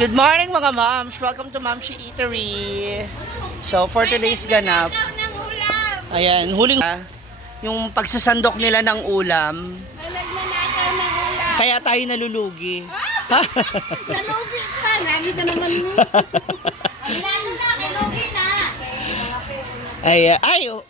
Good morning mga moms! Welcome to Momshi Eatery. So for today's ganap, ayan, huling yung pagsasandok nila ng ulam. Kaya tayo nalulugi. Nalugi pa, lagi na naman mo. Ay, oh,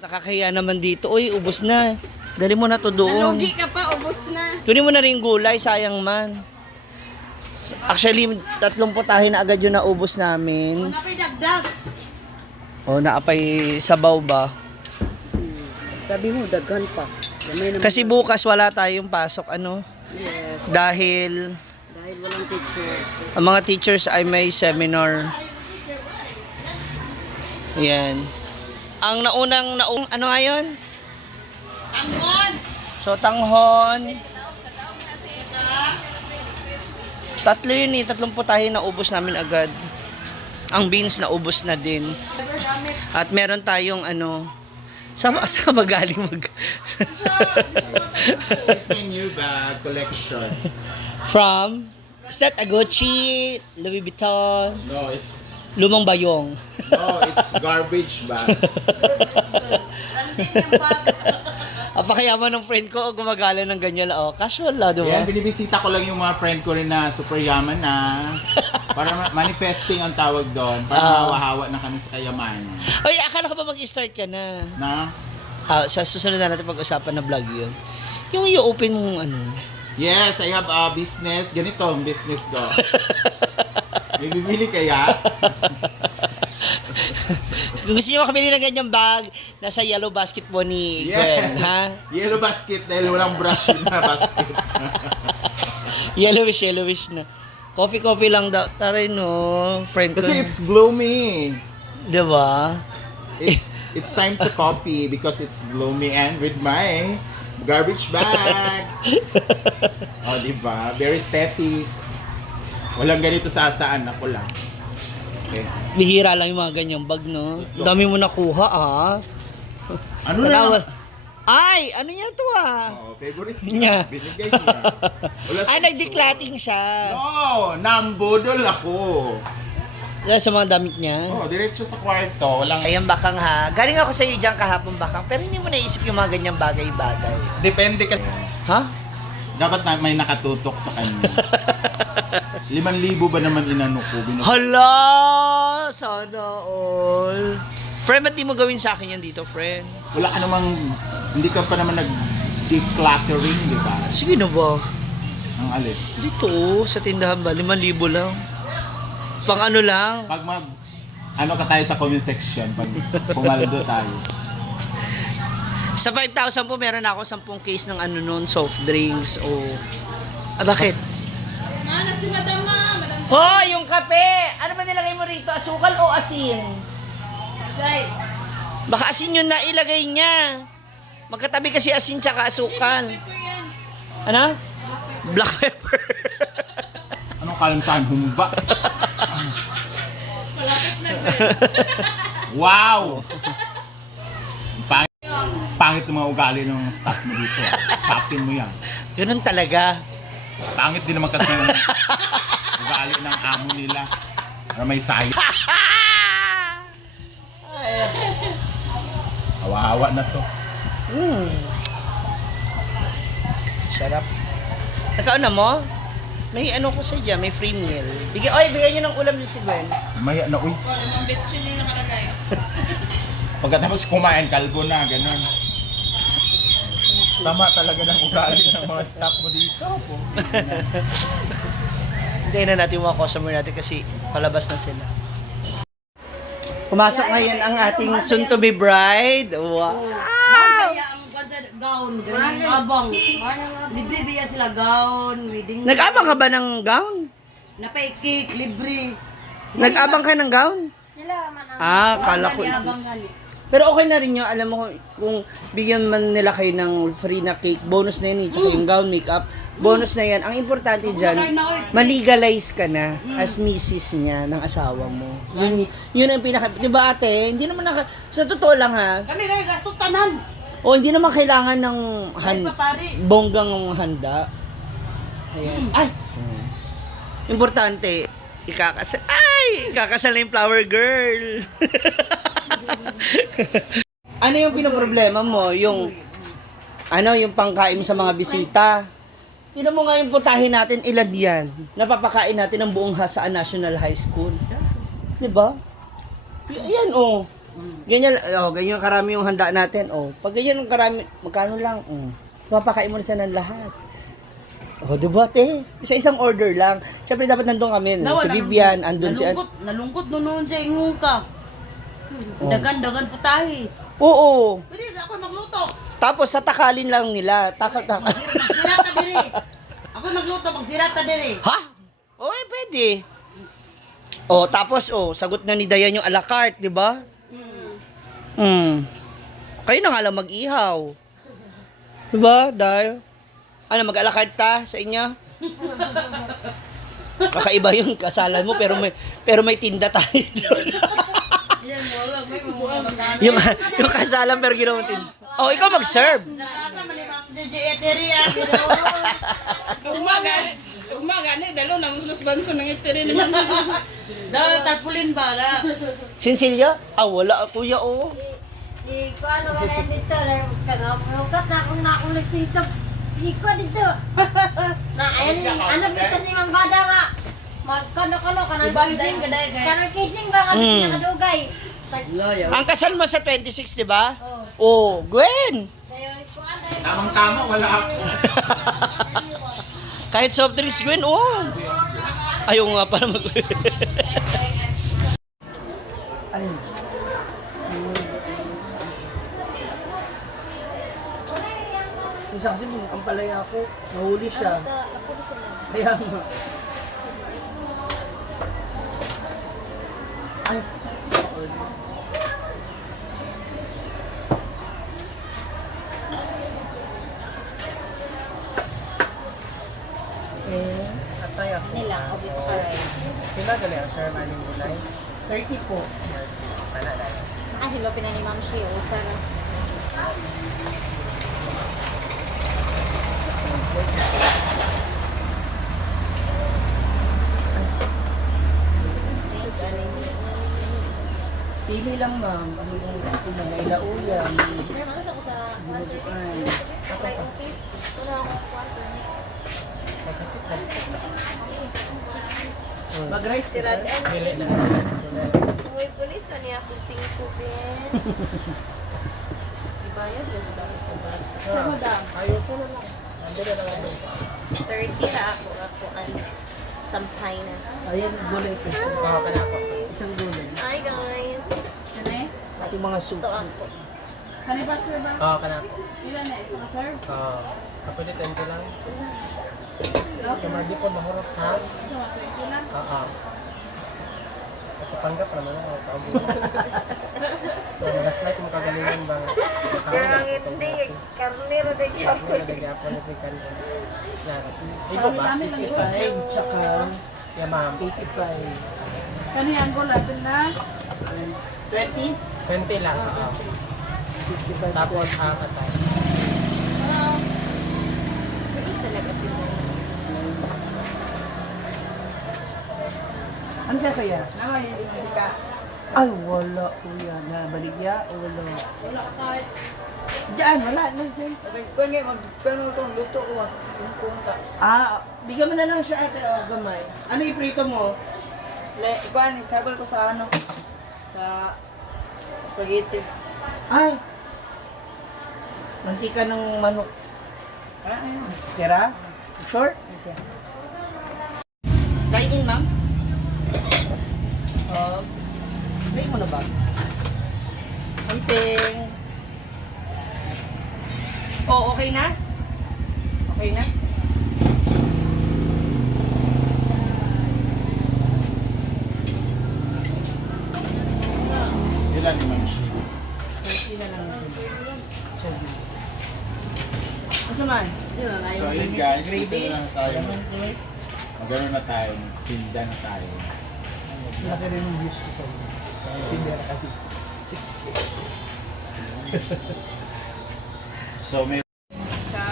nakakahiya naman dito. Uy, ubos na. Dali mo na to doon. Nalugi ka pa, ubos na. Tunin mo na rin gulay, sayang man. Actually, 30 putahe na agad yung naubos namin. Napay dagdag. O, naapay sabaw ba? Sabi mo, daggan pa. Kasi bukas wala tayong pasok, ano? Yes. Dahil Dahil walang teacher. ang mga teachers ay may seminar. Ayan. Ang ano nga yun? Tanghon! So, tanghon. Tatlo yun eh. 30 putahe na ubos namin agad. Ang beans na ubos na din. At meron tayong ano, saan ka magaling mag... It's my new bag collection. From? Is that a Gucci, Louis Vuitton, No, it's Lumang Bayong? it's garbage bag. Apakayaman ng friend ko, gumagala ng ganyan. Oh, casual la, di ba? Yan, binibisita ko lang yung mga friend ko rin na super yaman na. Para manifesting ang tawag doon. Para hawa-hawa na kami sa kayamanan. Oy, akala ko ba mag-start ka na? Na? Sa susunod na natin pag-usapan na vlog yun. Yung i-open mong ano. Yes, I have a business. Ganito ang business ko. May bibili kaya? Kung gusto nyo makabili ng ganyang bag, nasa yellow basket po ni Gwen, ha? Yellow basket dahil walang brush yun na basket. Yellowish na. Coffee lang daw. Taray no, friend ko. Kasi it's gloomy. Diba? It's time to coffee because it's gloomy and with my garbage bag. Oh, diba? Very steady. Walang ganito sa asaan. Ako lang. Okay. Bihira lang yung mga ganyang bag, no? Ang dami mo nakuha, ah. Ano na Panawal. lang? Ay, ano niya to, ah? Oh, favorite Niya. niya. Binigay niya. Wala Ay, sa nagdeclating siya. No, nambudol ako. Sa mga damit niya. Oh, diretso sa kwarto. Walang... Ayan, bakang ha. Galing ako sa iyo dyan kahapon, bakang. Pero hindi mo naisip yung mga ganyang bagay-bagay. Depende kasi. Ha? Dapat na may nakatutok sa kanya. 5,000 ba naman inano ko? Hala! Sana all. Friend, ba't di mo gawin sa akin yan dito, friend? Wala ka namang... Hindi ka pa naman nag-decluttering, di ba? Sige na ba? Ang alin. Dito, sa tindahan ba? 5,000 lang. Pang ano lang? Pag mag... Ano ka tayo sa comment section pag pumaldo tayo. Sa 5,000 po, meron ako 10 case ng ano nun, soft drinks o... Ah, bakit? Mana si Madama, Madam Oh, yung kape! Ano ba nilagay mo rito? Asukal o asin? Day. Baka asin yun na ilagay niya. Magkatabi kasi asin tsaka asukal. Pepper yan. Ano? Black pepper. Anong kalansahan? Humba? Malapit na. Wow! Pangit ng mga ugali ng staff mo dito. Sapin mo yan. Ganun talaga. Pangit din naman kasi yung ugali ng amo nila. Para may sayo. Hawa-hawa na to. Sarap. Nakaon na mo? May ano ko sa dyan, may free meal. Bigyan nyo ng ulam niyo si Gwen. Maya na, uy. Wala mang bitchin yung nakalagay. Pagkatapos kumain, kalbo na, ganun. Tama talaga ng ugali ng mga staff mo dito. Hintayin na natin yung mga customer natin kasi palabas na sila. Pumasok ngayon ang ating soon-to-be bride. Wow! Kaya ang gown, ganyan abang. Libre biya sila gown, wedding. Nag-abang ka ba ng gown? Napay cake, libre. Nag-abang ka ng gown? Sila man Kala ko. abang gali. Pero okay na rin yun. Alam mo, kung bigyan man nila kayo ng free na cake, bonus na yun. Tsaka yung gown, makeup, bonus na yan. Ang importante dyan, malegalize ka na as misis niya ng asawa mo. Yun ang pinaka... Di ba ate? Hindi naman sa totoo lang ha. Kami kaya gasto tanan. O hindi naman kailangan ng Papari. bonggang handa. Ayan. Ay! Importante, Ikakasal na yung flower girl. Ano yung pinoproblema mo? Yung pangkain mo sa mga bisita. Tingnan mo nga yung putahin natin, ilan yan. Napapakain natin ang buong Hasaan National High School. Diba? Ayan, oh. Ganyan karami yung handa natin, oh. Pag ganyan ang karami, magkano lang, oh. Napapakain mo na siya ng lahat. Oh, diba, te? Isa-isang order lang. Siyempre, dapat nandun kami. Si Vivian, andun si... Nalungkot noon sa ingo ka. Dagan-dagan putahe. Oo. Pwede ako magluto. Tapos, tatakalin lang nila. Magsirata diri. Ako magluto, magsirata diri. Ha? Oo, pwede. Oh, tapos, sagot na ni Dayan yung a la carte, di ba? Kayo na nga lang mag-ihaw. Di ba, Day? Ano, mag-a la carte ta sa inyo? Kakaiba yung kasalan mo, pero may tinda tayo doon. yung kasalan pero ginawa mo tinda. Oh, ikaw mag-serve. Umagani, dalo na muslos banso ng itiri naman. Daw tarpulin ba na? Sinsilya? Wala, kuya, oh. Iko ano wala dito na kanukat na akong lipsito. Iko dito. Na ayun ano dito si Mang Bada nga. Magkano-kano kanang Ibang-ising ka dahil kay. kanang kissing ba nga nakadugay. Ang kasal mo sa 26, di ba? Oh, Gwen! Sayo iko ano. Tamang-tama, wala ako. Kahit soft drinks, Gwen, oh. Ayaw nga pala mag... Ayun. Isa kasi ang palaya ako, nahuli siya. Kaya nga. Ay. Atay ako. Nila obis karay. Pila gali ang sir maling gulay? 30 po. Ah hilo pinani Ma'am Shi usar. Pili lang ma'am. Ano yung mga ilauyan. May mga ako sa Pasay office. Wala akong kwarto ni. Mag-rice ka sir? Pili na. Uy, pulis niya ako 5 ben. Ibayad yun dahil sa bata. Sa madam. Ayos na lang. Nandun na lang. 30 ra ako sampay na. Ayan, gulay po sir. Isang gulay. Hi guys. At yung mga soup. Ito ako. Kanibat sir ba? Oo, kana. Ilan na isang sir? Oo. Kapag dito lang. Kamadi po mahurot ha? Ilan? Oo. Kapanggap naman ako. Kamu. Mas like mo kagalingan ba? Yang hindi, karnero din siya. Nagagapo na si Kanto. Ibo ba? Dami lang ito. 55, tsaka Yeah, ma'am. 85. Kani ang gulapin na. 20? 20 lang. Oo. 55. Tapos atay. Sunod sa nag-apin na. Ano siya kaya? Ako yung hindi ka. Ay, wala kuya. Nabaligya o wala? Wala kahit. Diyan, wala na dyan. Kung nga magkano itong luto ko, simpong ka. Bigyan mo na lang siya ate o gamay. Ano iprito mo? Ikuan, isabal ko sa ano? Sa spaghetti. Ay! Mantika ng manok. Ayun. Tira? Short? Kainin, ma'am? Break mo na ba? Something. Oh, okay na? Okay na? Ilan ni Ma'am Shi? Hindi na lang natin. Sige. Ano man? So ayun guys, Gravy? dito na lang tayo. Lemon curd? Magano na tayo, tinda na tayo. Laki rin yung views ko sa mga. Hindi na kasi. 6K. So may Sa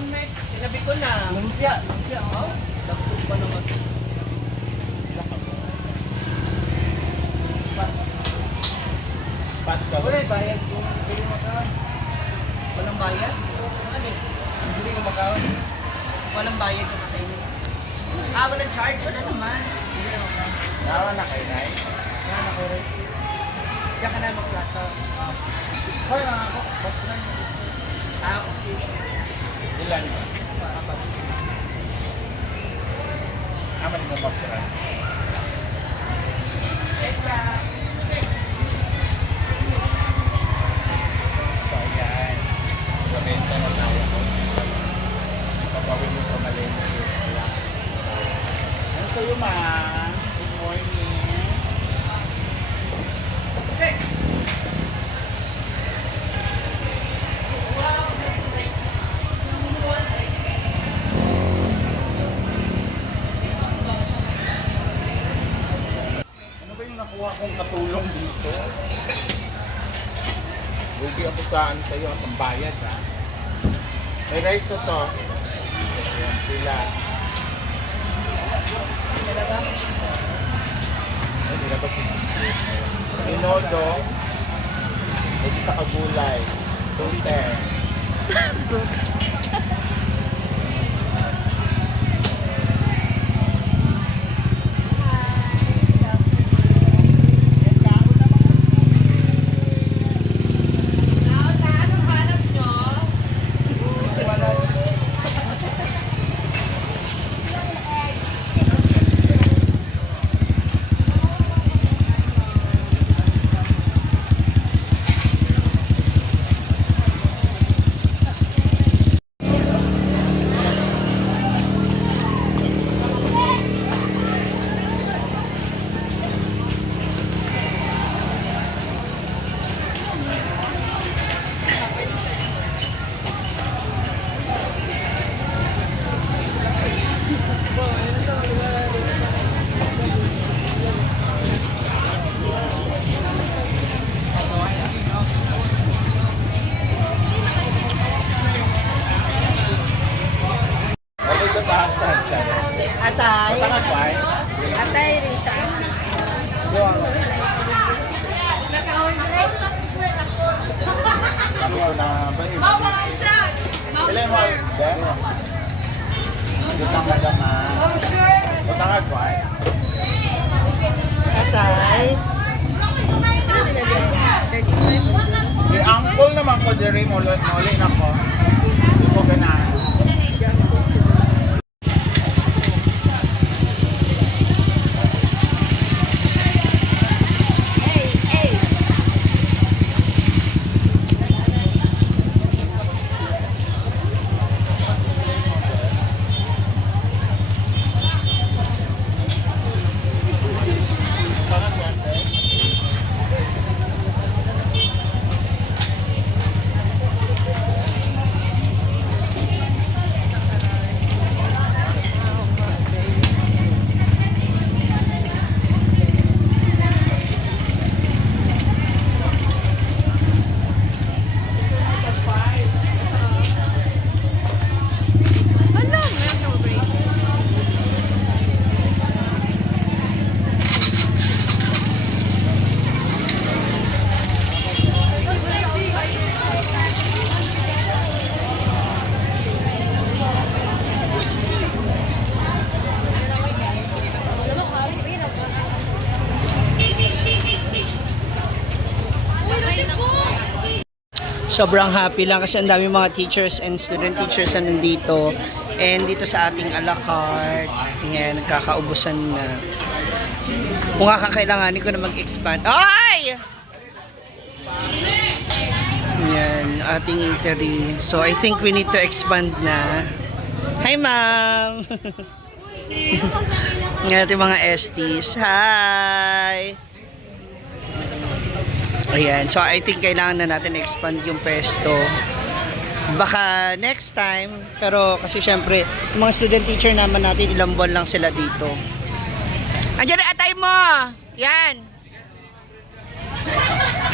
naman, Mek. Sinabi ko na. Lumpia, oh. Dagdag pa naman. Pat ka. Wala, bayad kung hindi mo makaon. Walang bayad? Ano eh? Hindi ko makaon. Walang bayad yung kakainin. Ah, walang charge? Wala naman. Nawa na kayo, Nay. Yan ako rin. Diyan ka na magplato. Hoy, ako. Ba't na yun? Ah, okay. Ilan ba? Aman mo mapura. So, ayan. Gabenta na tayo ko. Papawin mo pamalim. Ano sa'yo, ma? Good morning. Ano ba yung nakuha kong katulong dito? Rugi ako sa ano sa'yo, at ang bayad ha. May rice na to. Ayan, pila. Ay, nilabas yun. Inodo. May isa kagulay. Tute. Ano ito tahasan siya? Atay. Matangad ba eh? Atay rin sa Sabi ko na ba eh? Ilan mo? Ben? Matangad ang matangad ba eh? Atay. Di angkol naman ko diri mo ulit na ko. Di ko ganahan. Sobrang happy lang kasi ang dami mga teachers and student teachers na nandito. And dito sa ating a la carte, yan, nagkakaubusan na. Kung kakakailanganin ko na mag-expand. Ay! Yan, ating eatery. So, I think we need to expand na. Hi, ma'am! Yan ating mga STs. Hi! Ayan, so I think kailangan na natin expand yung pesto. Baka next time, pero kasi syempre, yung mga student teacher naman natin, ilang buwan lang sila dito. Andiyan na atay mo! Yan!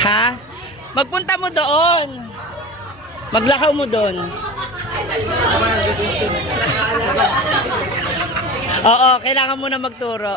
Ha? Magpunta mo doon! Maglakaw mo doon. Oo, kailangan mo na magturo.